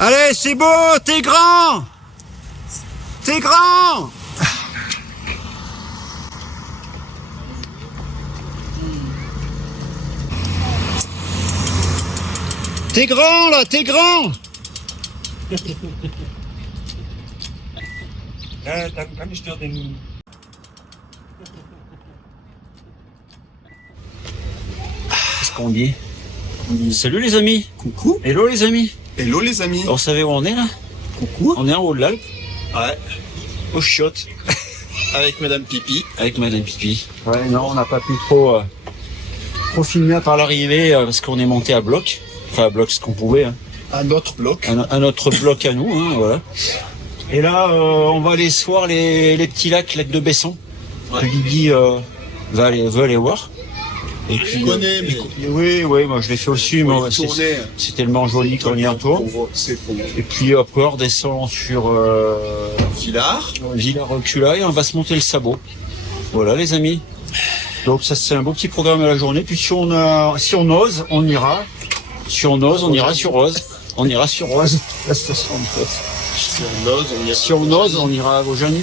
Allez, c'est beau, t'es grand. T'es grand. T'es grand là, t'es grand. Qu'est-ce qu'on dit? On dit salut les amis. Coucou. Hello les amis. Hello les amis. Vous savez où on est là? Coucou. On est en haut de l'Alpe, Ouais. au chiottes, Avec Madame Pipi. avec Madame Pipi. Ouais, non, on n'a pas pu trop filmer par l'arrivée parce qu'on est monté à bloc. Enfin, à bloc ce qu'on pouvait. Hein. À notre bloc. À notre bloc à nous, hein, voilà. Et là, on va aller voir les petits lacs de Besson. Ouais. Que Guigui veut aller voir. Et puis, connais, mais- oui, moi je l'ai fait aussi, mais ouais, tourner. c'est tellement joli quand on y retourne. C'est bon. Et puis après, on redescend sur Filard. Villa-Recula et on va se monter le sabot. Voilà les amis. Donc ça c'est un beau petit programme à la journée. Puis si on ose, on ira. Si on ose, on ira sur Rose. On ira sur Rose, la station de Rose. Si on ose, on ira. Si on ose, on ira à Vaujany.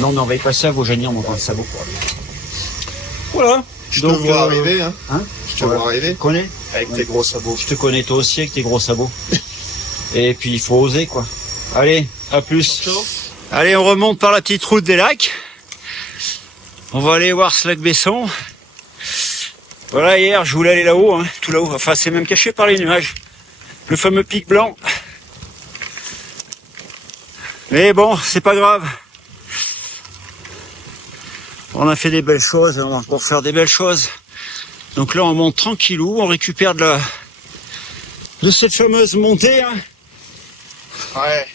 Non, on va y passer à Vaujany en montant le sabot. Voilà. Je te Donc, vois arriver, hein. Hein Je te vois arriver. Tu connais? Avec tes gros sabots. Je te connais toi aussi avec tes gros sabots. Et puis il faut oser quoi. Allez, à plus. Ciao. Allez, on remonte par la petite route des lacs. On va aller voir ce lac Besson. Voilà, hier je voulais aller là-haut, hein, tout là-haut. Enfin, c'est même caché par les nuages. Le fameux pic blanc. Mais bon, c'est pas grave. On a fait des belles choses et on va encore faire des belles choses. Donc là, on monte tranquillou, on récupère de cette fameuse montée, hein, Ouais.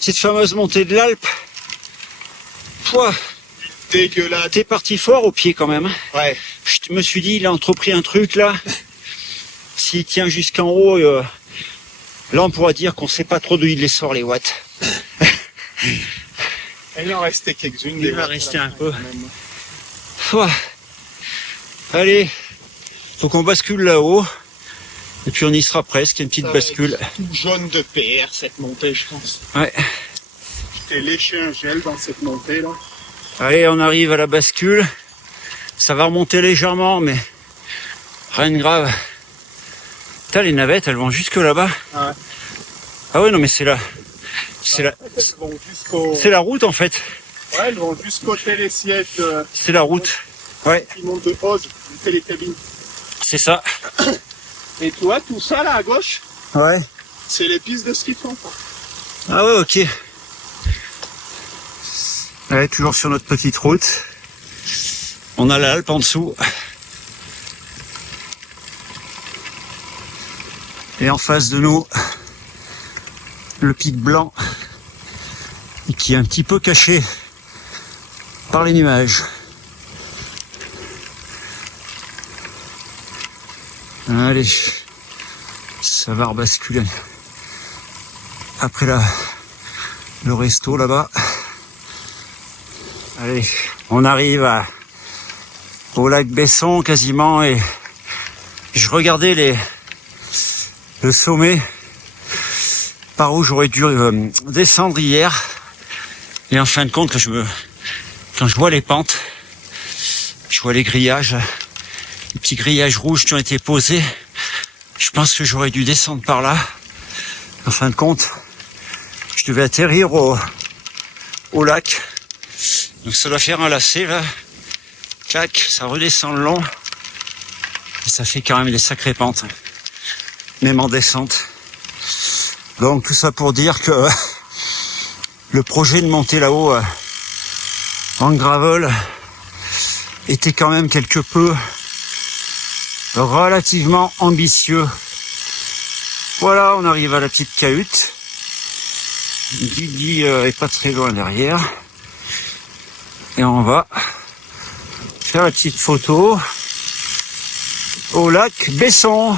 cette fameuse montée de l'Alpe. Pouah, Dégueulasse. t'es parti fort au pied quand même. Hein. Ouais. Je me suis dit, il a entrepris un truc là. S'il tient jusqu'en haut, là on pourra dire qu'on sait pas trop d'où il les sort les watts. Il en restait quelques-unes. Il en restait un peu. Pouah. Allez, faut qu'on bascule là-haut. Et puis on y sera presque, une petite bascule. Tout jaune de PR cette montée, je pense. Ouais. Je t'ai léché un gel dans cette montée là. Allez, on arrive à la bascule. Ça va remonter légèrement, mais rien de grave. Putain, les navettes, elles vont jusque là-bas. Ouais. Ah ouais, non, mais c'est la Elles vont jusqu'au. c'est la route en fait. Ouais, elles vont jusqu'au télésiège C'est la route. Ouais, qui monte de Oz, du télécabine. c'est ça. Et toi, tout ça là à gauche, Ouais. c'est les pistes de ski de fond. Ah ouais, ok. Ouais, toujours sur notre petite route. On a l'Alpe en dessous. Et en face de nous, le pic blanc, qui est un petit peu caché par les nuages. Allez, ça va rebasculer. Après le resto là-bas. Allez, on arrive au lac Besson quasiment et je regardais le sommet par où j'aurais dû descendre hier. Et en fin de compte, quand je vois les pentes, je vois les grillages, les petits grillages rouges qui ont été posés, je pense que j'aurais dû descendre par là. En fin de compte, je devais atterrir au lac. Donc ça doit faire un lacet là. Clac, ça redescend le long. Et ça fait quand même des sacrées pentes. Même en descente. Donc tout ça pour dire que le projet de monter là-haut en gravel était quand même quelque peu relativement ambitieux. Voilà, on arrive à la petite cahute. Guigui est pas très loin derrière. Et on va faire la petite photo au lac Besson.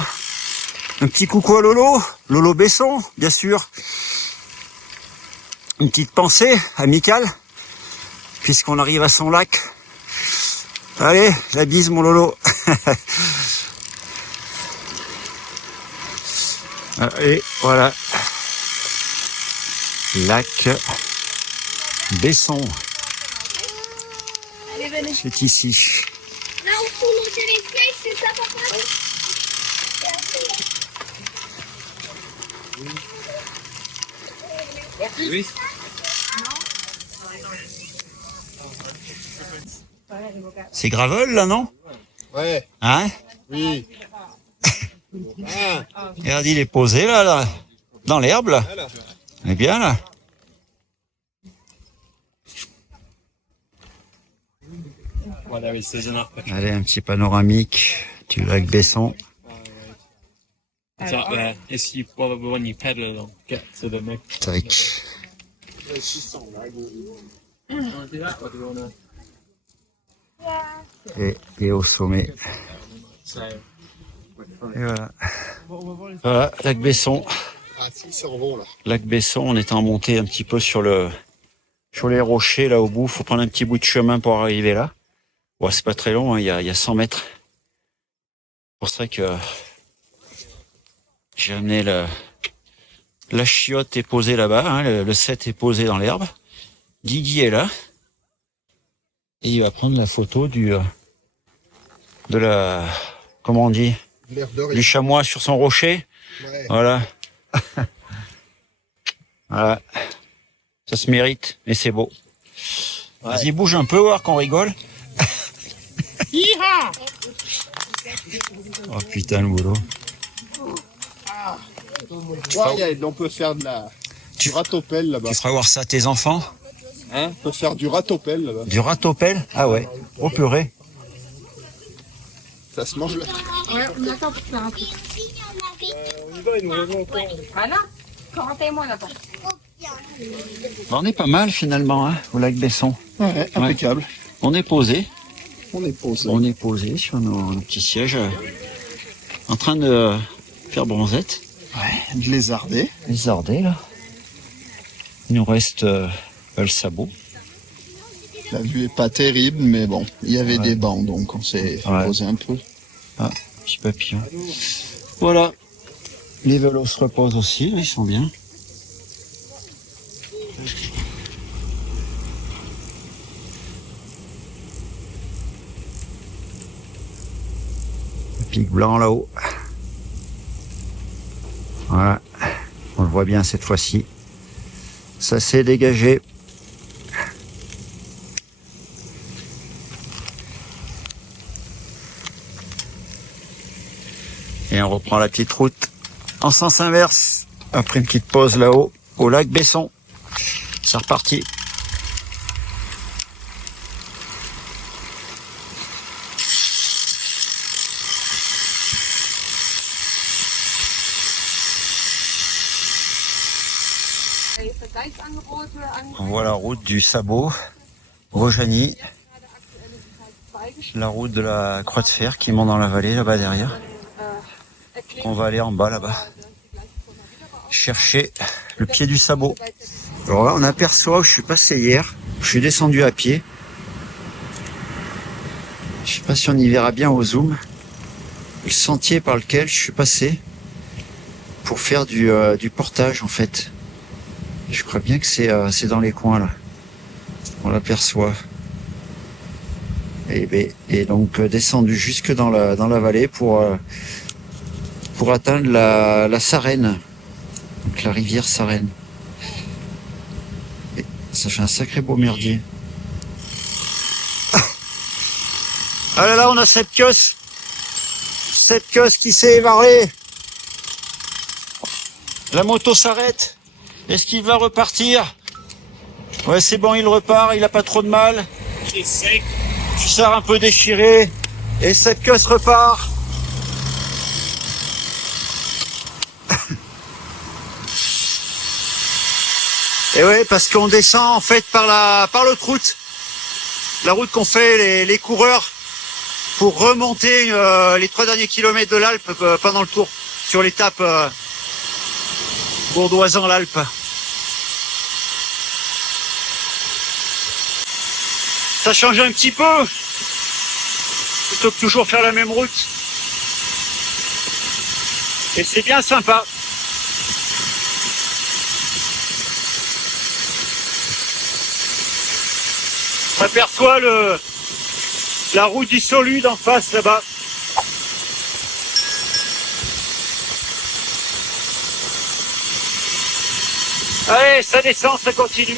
Un petit coucou à Lolo Besson, bien sûr. Une petite pensée amicale, puisqu'on arrive à son lac. Allez, la bise mon Lolo. Et voilà. Lac Besson. Allez, venez. C'est ici. Là, on faut monter les flèches, c'est ça, papa? Oui. C'est gravel là, non? Ouais. Hein? Oui. Ah, Regarde, il est posé là, dans l'herbe là. voilà. Il est bien là. Voilà, oui, c'est enough. Allez, un petit panoramique du lac Besson. It's up there. It's you, well, when you pedal along, get to the next. Tac. Do you want to do that, or do you want to? Et au sommet. So, Et voilà. Voilà, lac Besson. Ah, si, ils s'en vont là. Lac Besson, on est en montée un petit peu sur les rochers là au bout. Faut prendre un petit bout de chemin pour arriver là. Bon, c'est pas très long, hein, il y a 100 mètres. C'est pour ça que j'ai amené la chiotte est posée là-bas, hein, le set est posé dans l'herbe. Guigui est là. Et il va prendre la photo de la, comment on dit, L'air de rien. du chamois sur son rocher. Ouais. Voilà. Voilà. Ça se mérite, mais c'est beau. Vas-y, bouge un peu, voir qu'on rigole. Oh putain, le boulot. Ouais, on peut faire du ratopel là-bas. Tu feras voir ça à tes enfants? Hein? On peut faire du ratopel là-bas. Du ratopel? Ah ouais. Au purée. Ça se mange là. Ouais, on attend pour faire un truc. On y va, il nous rejoint encore. Voilà. Corentin et moi, on attend. On est pas mal finalement, hein, au lac Besson. Ouais, impeccable. On est posé. On est posé. On est posé sur nos petits sièges, en train de faire bronzette. Ouais, de lézarder. Les ardés, là. Il nous reste le sabot. La vue est pas terrible, mais bon, il y avait des bancs, donc on s'est Ouais. posé un peu. Ah, petit papillon. Voilà. Les vélos se reposent aussi, ils sont bien. Le pic blanc là-haut. Voilà. On le voit bien cette fois-ci. Ça s'est dégagé. Et on reprend la petite route en sens inverse. Après une petite pause là-haut, au lac Besson. C'est reparti. On voit la route du Sabot, Rojani, la route de la Croix de Fer qui monte dans la vallée là-bas derrière. On va aller en bas là-bas, chercher le pied du Sabot. Alors là, on aperçoit où je suis passé hier. Je suis descendu à pied. Je sais pas si on y verra bien au zoom. Le sentier par lequel je suis passé pour faire du portage en fait. Je crois bien que c'est dans les coins là. On l'aperçoit. Et donc descendu jusque dans la vallée pour atteindre la Sarenne, donc la rivière Sarenne. Et ça fait un sacré beau merdier. Ah là là, on a cette queue qui s'est évarlée. La moto s'arrête. Est-ce qu'il va repartir? Ouais, c'est bon, il repart, il a pas trop de mal. Tu sors un peu déchiré. Et cette queue repart. Et ouais, parce qu'on descend en fait par l'autre route. La route qu'ont fait les coureurs pour remonter les 3 derniers kilomètres de l'Alpe pendant le tour. Sur l'étape Bourdoisan-l'Alpe. Ça change un petit peu, plutôt que toujours faire la même route. Et c'est bien sympa. On aperçoit la route du Solude en face là-bas. Allez, ça descend, ça continue.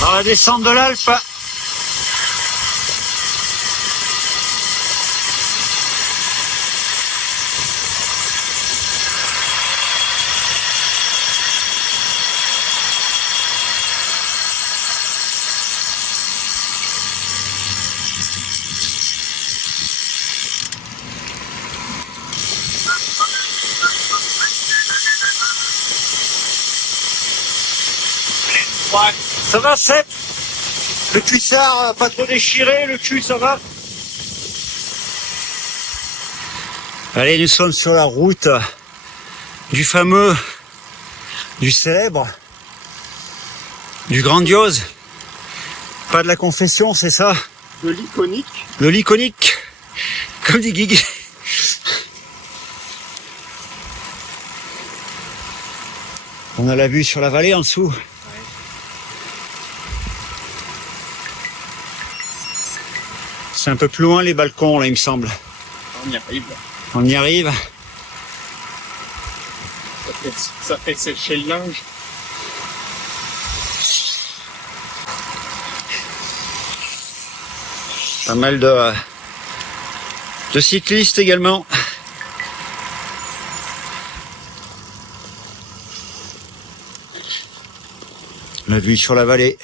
Dans la descente de l'Alpe. Ça va, Seb? Le cuissard, pas trop déchiré, le cul, ça va? Allez, nous sommes sur la route du fameux, du célèbre, du grandiose. Pas de la confession, c'est ça? De l'iconique. De l'iconique, comme dit Guigui. On a la vue sur la vallée en dessous. C'est un peu plus loin les balcons là, il me semble. On y arrive. On y arrive. Ça fait sécher le linge. Pas mal de cyclistes également. La vue sur la vallée.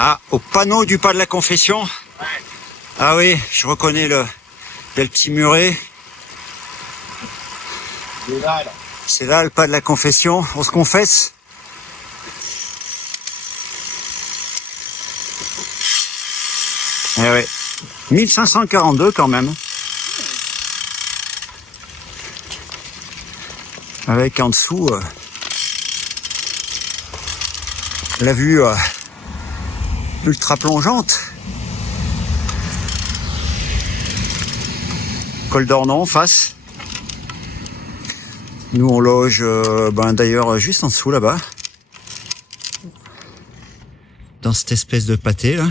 Ah, au panneau du pas de la confession. Ah oui, je reconnais le petit muret. C'est là le pas de la confession. On se confesse. Eh ouais. 1542 quand même. Avec en dessous la vue ultra plongeante. Col d'Ornon en face. Nous on loge d'ailleurs juste en dessous là-bas. Dans cette espèce de pâté là.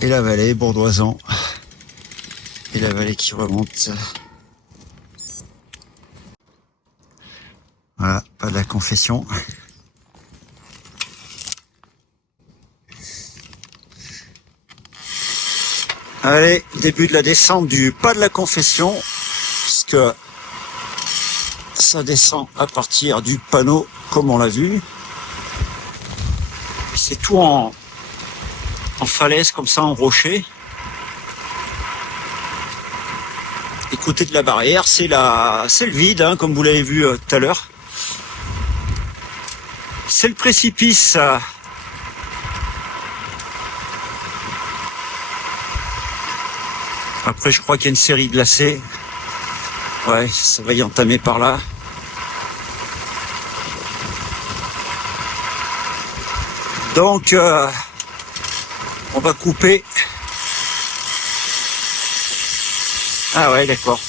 Et la vallée Bourdoisan. Et la vallée qui remonte. Voilà, pas de la confession. Allez, début de la descente du pas de la confession, puisque ça descend à partir du panneau, comme on l'a vu. C'est tout en falaise, comme ça, en rocher. Et côté de la barrière, c'est le vide, hein, comme vous l'avez vu tout à l'heure. C'est le précipice. Après, je crois qu'il y a une série glacée. Ouais, ça va y entamer par là. Donc, on va couper. Ah ouais, d'accord.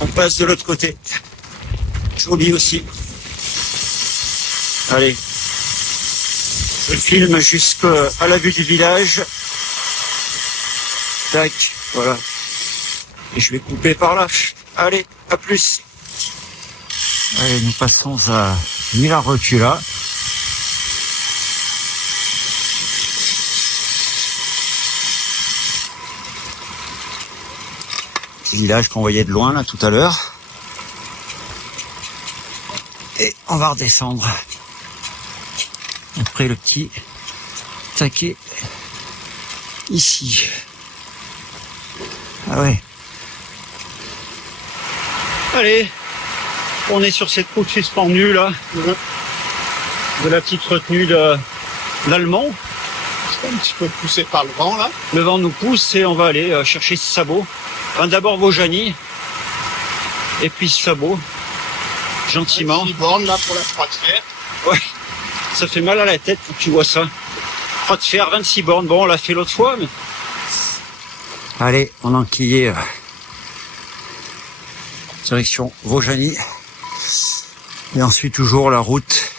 On passe de l'autre côté. Joli aussi. Allez. Je filme jusqu'à la vue du village. Tac, voilà. Et je vais couper par là. Allez, à plus. Allez, nous passons à Villa-Recula. Petit village qu'on voyait de loin là tout à l'heure. Et on va redescendre. Après le petit taquet ici. Ah ouais. Allez, on est sur cette route suspendue là, de la petite retenue de l'Allemand. C'est un petit peu poussé par le vent, là. Le vent nous pousse et on va aller chercher ce sabot. Enfin, d'abord Vaujany, et puis ce sabot, gentiment. 6 bornes, là, pour la croix de fer. Ouais, ça fait mal à la tête quand tu vois ça. Croix de fer, 26 bornes. Bon, on l'a fait l'autre fois, mais... Allez, on a enquillé direction Vaujany. Et ensuite, toujours la route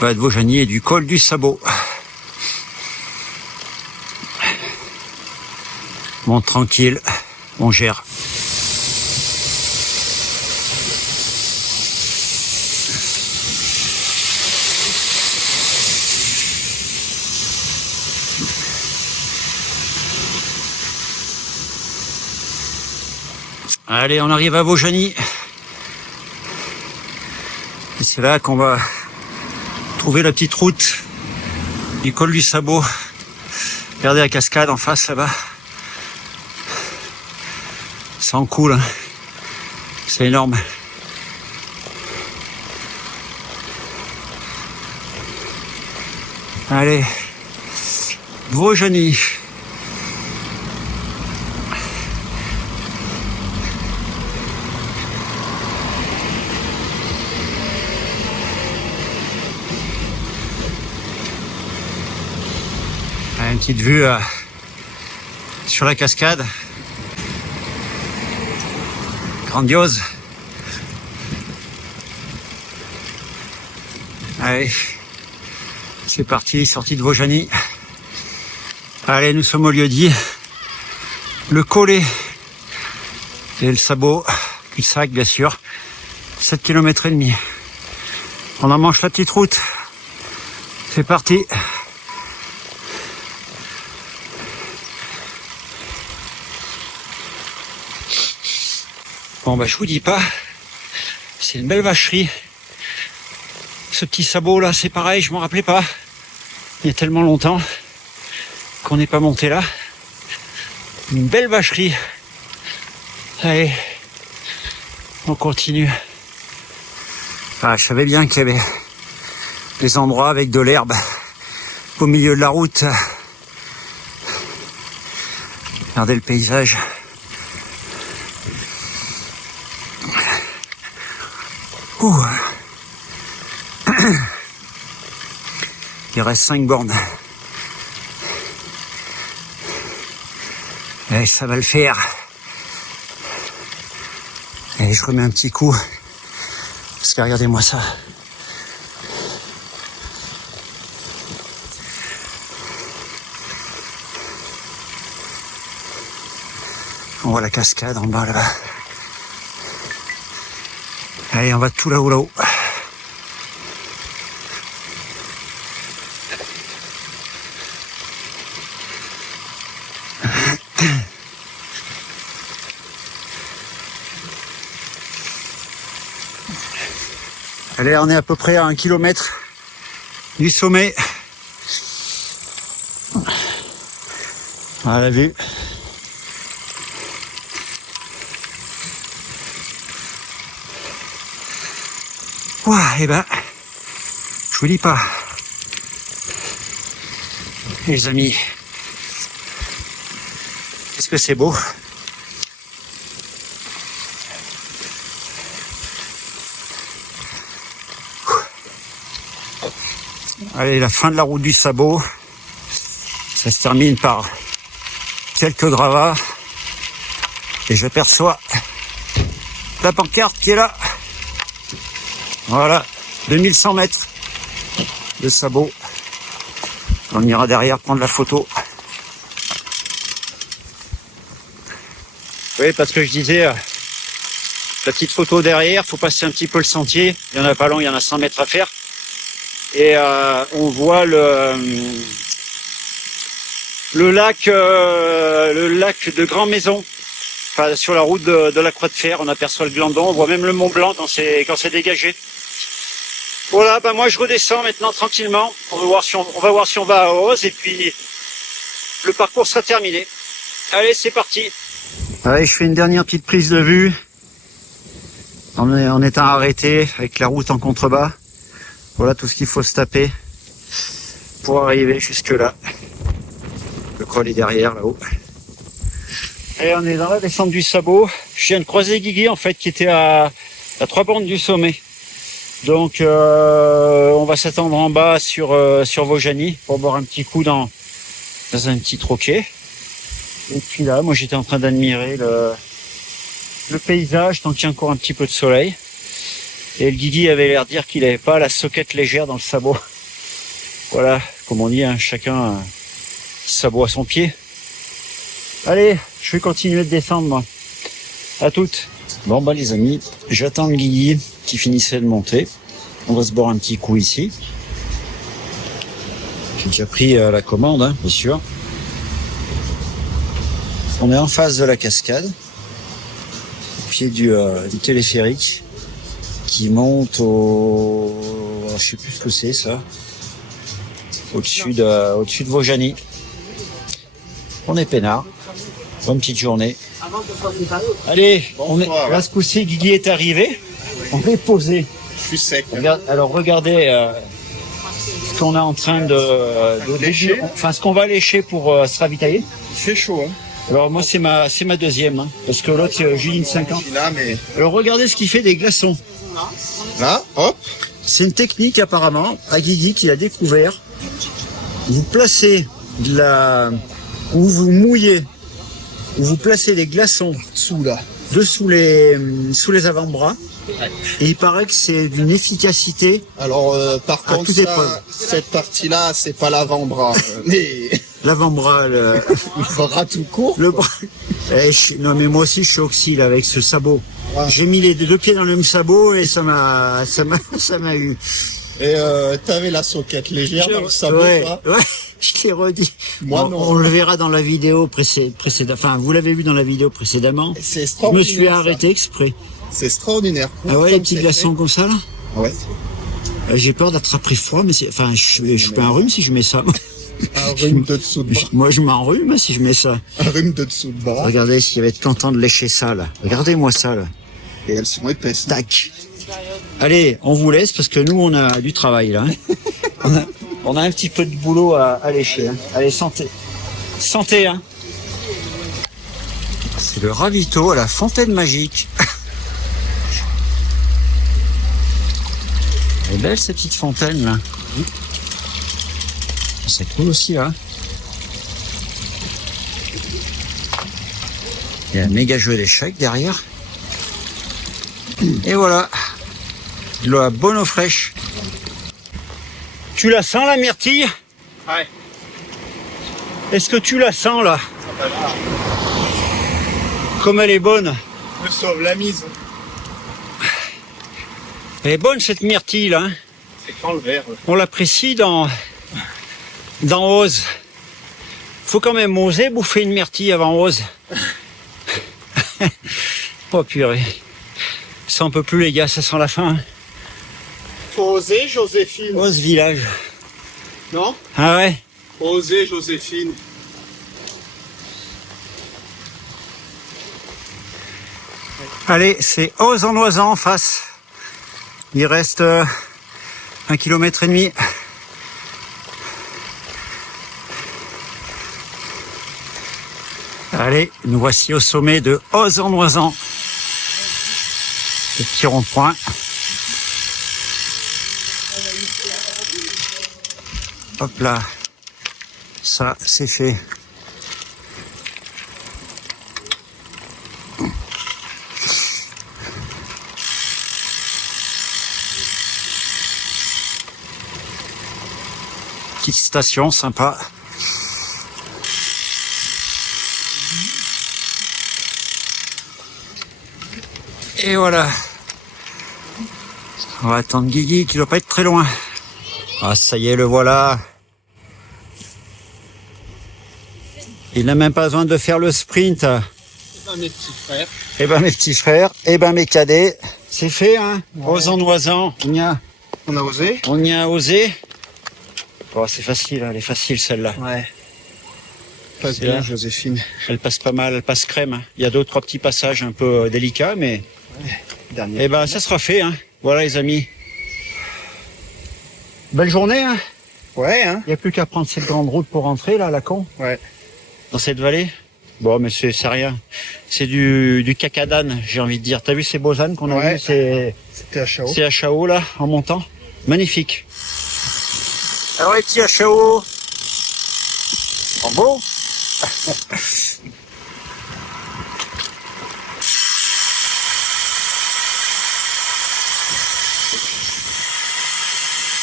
va de Vaujany et du col du Sabot. Bon, tranquille, on gère. Allez, on arrive à Vaujany. Et c'est là qu'on va trouver la petite route du col du Sabot. Regardez la cascade en face là-bas. Ça en coule, hein. C'est énorme. Allez, Vaujany. Une petite vue sur la cascade. Grandiose. Allez, c'est parti, sortie de Vaujany. Allez, nous sommes au lieu-dit. Le collet et le Sabot, cul-de-sac bien sûr. 7 km et demi. On en mange la petite route. C'est parti. Bon, bah, je vous dis pas, c'est une belle vacherie. Ce petit Sabot là, c'est pareil, je m'en rappelais pas. Il y a tellement longtemps qu'on n'est pas monté là. Une belle vacherie. Allez, on continue. Ah, je savais bien qu'il y avait des endroits avec de l'herbe au milieu de la route. Regardez le paysage. Ouh. Il reste 5 bornes. Et ça va le faire. Et je remets un petit coup. Parce que regardez-moi ça. On voit la cascade en bas là-bas. Allez, on va tout là-haut, là-haut. Allez, on est à peu près à 1 kilomètre du sommet. Voilà la vue. Ouah, eh ben, je vous dis pas, les amis, qu'est-ce que c'est beau. Allez, la fin de la route du Sabot, ça se termine par quelques gravats et j'aperçois la pancarte qui est là. Voilà, 2100 mètres de Sabot. On ira derrière prendre la photo. Oui, parce que je disais, la petite photo derrière, faut passer un petit peu le sentier. Il y en a pas long, il y en a 100 mètres à faire. Et on voit le lac de Grand Maison. Enfin, sur la route de la Croix de Fer, on aperçoit le Glandon, on voit même le Mont Blanc quand c'est dégagé. Voilà, ben moi je redescends maintenant tranquillement. On va voir si on va à Oz et puis le parcours sera terminé. Allez, c'est parti. Allez, je fais une dernière petite prise de vue. En étant arrêté, avec la route en contrebas. Voilà tout ce qu'il faut se taper pour arriver jusque là. Le col est derrière, là-haut. Et on est dans la descente du sabot. Je viens de croiser Guigui, en fait, qui était à 3 bornes du sommet. Donc, on va s'attendre en bas sur Vaujany pour boire un petit coup dans un petit troquet. Et puis là, moi, j'étais en train d'admirer le paysage tant qu'il y a encore un petit peu de soleil. Et le Guigui avait l'air de dire qu'il n'avait pas la soquette légère dans le sabot. Voilà, comme on dit, hein, chacun sabot à son pied. Allez, je vais continuer de descendre, moi. À toutes. Bon, bah les amis, j'attends le Guigui qui finissait de monter. On va se boire un petit coup ici. J'ai déjà pris la commande, hein, bien sûr. On est en face de la cascade, au pied du téléphérique, qui monte je sais plus ce que c'est ça, au-dessus de Vaujany. On est peinard. Bonne petite journée. Allez, là ce coup-ci, Guigui est arrivé. On est posé. Je suis sec. Alors regardez ce qu'on est en train de lécher. Enfin, ce qu'on va lécher pour se ravitailler. Il fait chaud, hein. Alors moi c'est ma deuxième, hein, parce que l'autre c'est Juline 50. Là, mais... Alors regardez ce qu'il fait des glaçons. Là, hop. C'est une technique apparemment à Guigui qui a découvert. Vous placez où vous mouillez, où vous placez les glaçons dessous les avant-bras. Et il paraît que c'est d'une efficacité. Alors, par à contre, toute épreuve. cette partie-là, c'est pas l'avant-bras. Mais L'avant-bras, le bras tout court. le bras. Non mais moi aussi je suis oxy avec ce sabot. Ouais. J'ai mis les deux pieds dans le même sabot et ça m'a eu. Et t'avais la soquette légère dans le sabot, ouais, toi. Ouais, je l'ai redit. Moi, non. On le verra dans la vidéo précédente. Enfin, vous l'avez vu dans la vidéo précédemment. C'est Je extraordinaire. me suis arrêté exprès. C'est extraordinaire. Ah ouais, les petits glaçons comme ça là. Ouais. J'ai peur d'attraper froid, mais enfin, je peux un rhume si je mets ça. Un rhume de dessous de bras. Moi, je m'enrhume si je mets ça. Un rhume de dessous de bras. Regardez s'il va être content de lécher ça là. Regardez-moi ça là. Et elles sont épaisses. Tac. Allez, on vous laisse parce que nous on a du travail là. On a un petit peu de boulot à lécher. Hein. Allez, santé. Santé, hein. C'est le ravito à la fontaine magique. Elle est belle cette petite fontaine là. C'est cool aussi là. Il y a un méga jeu d'échecs derrière. Et voilà. De la bonne eau fraîche. Tu la sens la myrtille? Ouais. Est-ce que tu la sens là? Comme elle est bonne. Me sauve la mise. Elle est bonne cette myrtille là. Hein. C'est quand le verre. On l'apprécie dans Oz. Faut quand même oser bouffer une myrtille avant Oz. Oh purée. Ça on peut plus les gars, ça sent la fin. Hein. Faut oser, Joséphine. Oz village. Non? Ah ouais? Faut oser, Joséphine. Allez, c'est Oz en Oisans en face. Il reste 1,5 km. Allez, nous voici au sommet de Oz en Oisans. Le petit rond-point. Hop là. Ça, c'est fait. Petite station sympa. Et voilà. On va attendre Guigui qui doit pas être très loin. Ah ça y est, le voilà. Il n'a même pas besoin de faire le sprint. Eh ben, mes petits frères. Eh ben mes petits frères, eh ben mes cadets. C'est fait hein. Oz en Oisans. On a osé. On y a osé. Oh, c'est facile, elle est facile celle-là. Ouais. Passe C'est bien, là. Joséphine. Elle passe pas mal, elle passe crème. Hein. Il y a deux, trois petits passages un peu délicats, mais Dernier. eh ben ça sera fait. Hein. Voilà les amis. Belle journée. Hein. Ouais, hein. Il n'y a plus qu'à prendre cette grande route pour rentrer là, à la con. Ouais. Dans cette vallée. Bon, mais c'est rien. C'est du cacadane, j'ai envie de dire. T'as vu ces beaux ânes qu'on a Ouais. vus? C'était à Chao. C'est à Chao là, en montant. Magnifique. Alors les petits à Chao. En beau.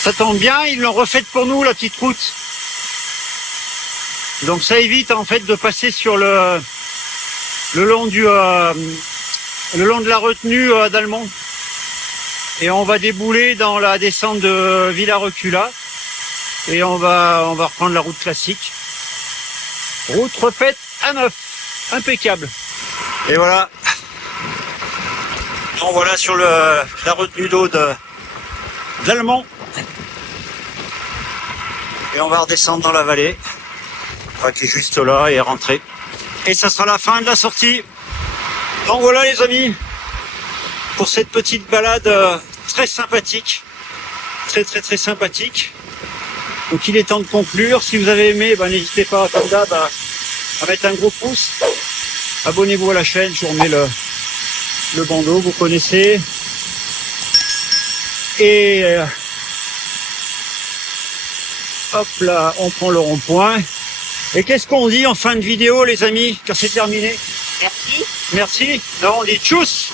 Ça tombe bien, ils l'ont refaite pour nous, la petite route. Donc ça évite en fait de passer sur le long de la retenue d'Almont. Et on va débouler dans la descente de Villa Recula. Et on va reprendre la route classique. Route refaite à neuf. Impeccable. Et voilà. Donc voilà sur la retenue d'eau d'Almont. Et on va redescendre dans la vallée, qui est juste là, et rentrer. Et ça sera la fin de la sortie. Donc voilà les amis, pour cette petite balade très sympathique. Très sympathique. Donc il est temps de conclure. Si vous avez aimé, n'hésitez pas comme d'hab à mettre un gros pouce. Abonnez-vous à la chaîne, je vous remets le bandeau, vous connaissez. Et hop là, on prend le rond-point. Et qu'est-ce qu'on dit en fin de vidéo, les amis, quand c'est terminé? Merci. Merci. Non, on dit tchuss.